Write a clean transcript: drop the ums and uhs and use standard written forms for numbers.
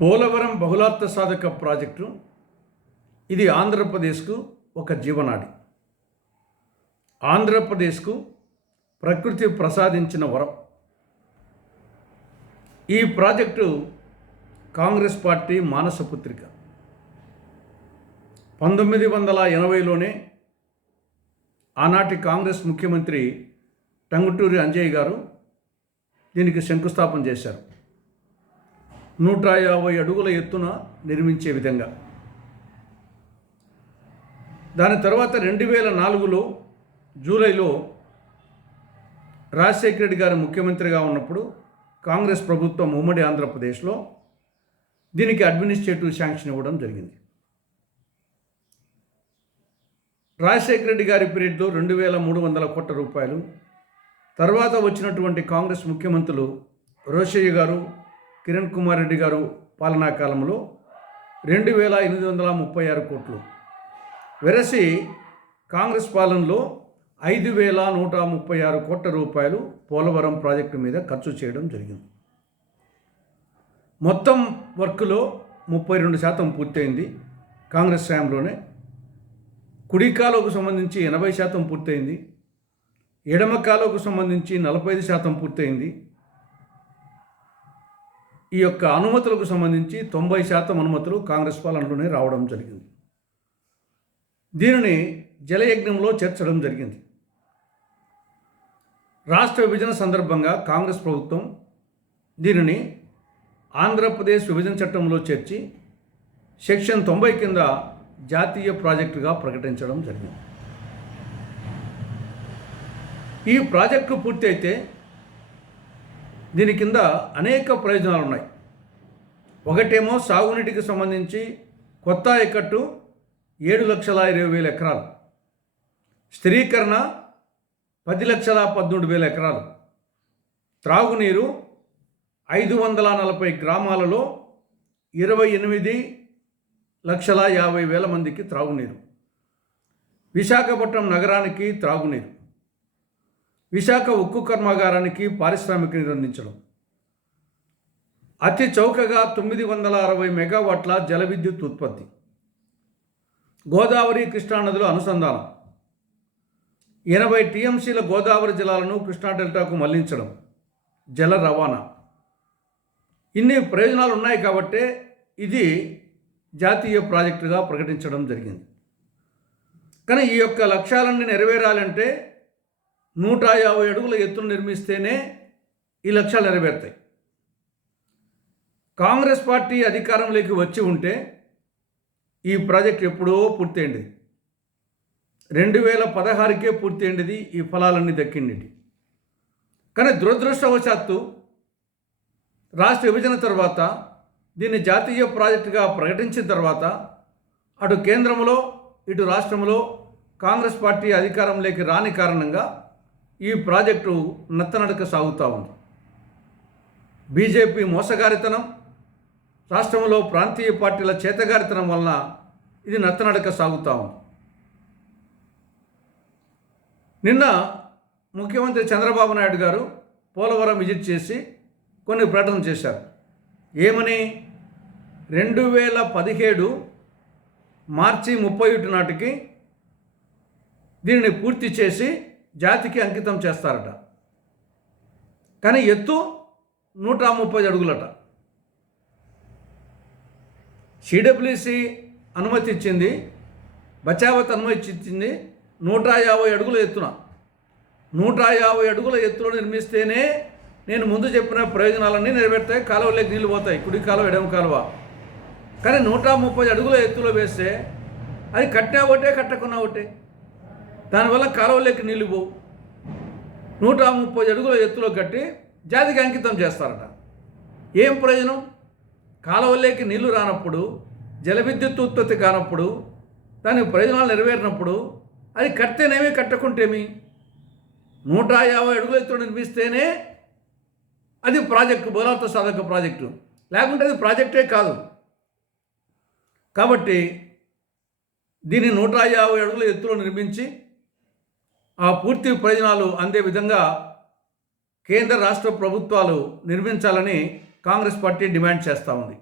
పోలవరం బహుళార్థ సాధక ప్రాజెక్టు ఇది ఆంధ్రప్రదేశ్కు ఒక జీవనాడి. ఆంధ్రప్రదేశ్కు ప్రకృతి ప్రసాదించిన వరం. ఈ ప్రాజెక్టు కాంగ్రెస్ పార్టీ మానసపుత్రిక. 1980లోనే ఆనాటి కాంగ్రెస్ ముఖ్యమంత్రి టంగుటూరి అంజయ్య గారు దీనికి శంకుస్థాపన చేశారు. 150 అడుగుల ఎత్తున నిర్మించే విధంగా. దాని తర్వాత 2004లో జూలైలో రాజశేఖర రెడ్డి గారు ముఖ్యమంత్రిగా ఉన్నప్పుడు కాంగ్రెస్ ప్రభుత్వం ఉమ్మడి ఆంధ్రప్రదేశ్లో దీనికి అడ్మినిస్ట్రేటివ్ శాంక్షన్ ఇవ్వడం జరిగింది. రాజశేఖర రెడ్డి గారి పీరియడ్లో 2300 కోట్ల రూపాయలు, తర్వాత వచ్చినటువంటి కాంగ్రెస్ ముఖ్యమంత్రులు రోషయ్య గారు, కిరణ్ కుమార్ రెడ్డి గారు పాలనా కాలంలో 2836 కోట్లు, వెరసి కాంగ్రెస్ పాలనలో 5136 కోట్ల రూపాయలు పోలవరం ప్రాజెక్టు మీద ఖర్చు చేయడం జరిగింది. మొత్తం వర్క్లో 32% పూర్తయింది కాంగ్రెస్ హయాంలోనే. కుడి కాలువకు సంబంధించి 80% పూర్తయింది. ఎడమ కాలువకు సంబంధించి 45% పూర్తయింది. ఈ యొక్క అనుమతులకు సంబంధించి 90% అనుమతులు కాంగ్రెస్ పాలనలోనే రావడం జరిగింది. దీనిని జలయజ్ఞంలో చేర్చడం జరిగింది. రాష్ట్ర విభజన సందర్భంగా కాంగ్రెస్ ప్రభుత్వం దీనిని ఆంధ్రప్రదేశ్ విభజన చట్టంలో చేర్చి సెక్షన్ 90 కింద జాతీయ ప్రాజెక్టుగా ప్రకటించడం జరిగింది. ఈ ప్రాజెక్టు పూర్తి అయితే దీని కింద అనేక ప్రయోజనాలు ఉన్నాయి. ఒకటేమో సాగునీటికి సంబంధించి కొత్త ఆయకట్టు 7,20,000 ఎకరాలు, స్థిరీకరణ 10,13,000 ఎకరాలు, త్రాగునీరు 540 గ్రామాలలో 28,50,000 మందికి త్రాగునీరు, విశాఖపట్నం నగరానికి త్రాగునీరు, విశాఖ ఉక్కు కర్మాగారానికి పారిశ్రామిక నీరు అందించడం, అతి చౌకగా 960 మెగావాట్ల జల విద్యుత్ ఉత్పత్తి, గోదావరి కృష్ణా నదుల అనుసంధానం, 80 టీఎంసీల గోదావరి జలాలను కృష్ణా డెల్టాకు మళ్లించడం, జల రవాణా. ఇన్ని ప్రయోజనాలు ఉన్నాయి కాబట్టే ఇది జాతీయ ప్రాజెక్టుగా ప్రకటించడం జరిగింది. కానీ ఈ యొక్క లక్ష్యాలన్నీ నెరవేరాలంటే 150 అడుగుల ఎత్తును నిర్మిస్తేనే ఈ లక్ష్యాలు నెరవేరుతాయి. కాంగ్రెస్ పార్టీ అధికారంలోకి వచ్చి ఉంటే ఈ ప్రాజెక్ట్ ఎప్పుడో పూర్తయింది. 2016కే పూర్తయింది. ఈ ఫలాలన్నీ దక్కింది. కానీ దురదృష్టవశాత్తు రాష్ట్ర విభజన తర్వాత దీన్ని జాతీయ ప్రాజెక్టుగా ప్రకటించిన తర్వాత అటు కేంద్రంలో ఇటు రాష్ట్రంలో కాంగ్రెస్ పార్టీ అధికారంలోకి రాని కారణంగా ఈ ప్రాజెక్టు నత్తనడక సాగుతూ ఉంది. బీజేపీ మోసగారితనం, రాష్ట్రంలో ప్రాంతీయ పార్టీల చేతగారితనం వలన ఇది నత్తనడక సాగుతూ ఉంది. నిన్న ముఖ్యమంత్రి చంద్రబాబు నాయుడు గారు పోలవరం విజిట్ చేసి కొన్ని ప్రకటనలు చేశారు. ఏమని? 2017 మార్చి 31 నాటికి దీనిని పూర్తి చేసి జాతికి అంకితం చేస్తారట. కానీ ఎత్తు 130 అడుగులట. సిడబ్ల్యూసి అనుమతి ఇచ్చింది, బచావత్ అనుమతి ఇచ్చింది 150 అడుగుల ఎత్తున. 150 అడుగుల ఎత్తులో నిర్మిస్తేనే నేను ముందు చెప్పిన ప్రయోజనాలన్నీ నెరవేరుతాయి. కాలువలోకి నీళ్ళు పోతాయి, కుడి కాలువ ఎడమ కాలువ. కానీ 130 అడుగుల ఎత్తులో వేస్తే అది కట్టినా ఒకటే కట్టకున్నా ఒకటే, దానివల్ల కాలువలోకి నీళ్ళు పోవు. 130 అడుగుల ఎత్తులో కట్టి జాతికి అంకితం చేస్తారట. ఏం ప్రయోజనం? కాలువలోకి నీళ్లు రానప్పుడు, జల విద్యుత్ ఉత్పత్తి కానప్పుడు, దానికి ప్రయోజనాలు నెరవేరినప్పుడు అది కడితేనేమి కట్టకుంటేమి? 150 అడుగుల ఎత్తులో నిర్మిస్తేనే అది ప్రాజెక్టు, బహుళార్థ సాధక ప్రాజెక్టు. లేకుంటే అది ప్రాజెక్టే కాదు. కాబట్టి దీన్ని 150 అడుగుల ఎత్తులో నిర్మించి ఆ పూర్తి ప్రయోజనాలు అందే విధంగా కేంద్ర రాష్ట్ర ప్రభుత్వాలు నిర్మించాలని కాంగ్రెస్ పార్టీ డిమాండ్ చేస్తూ ఉంది.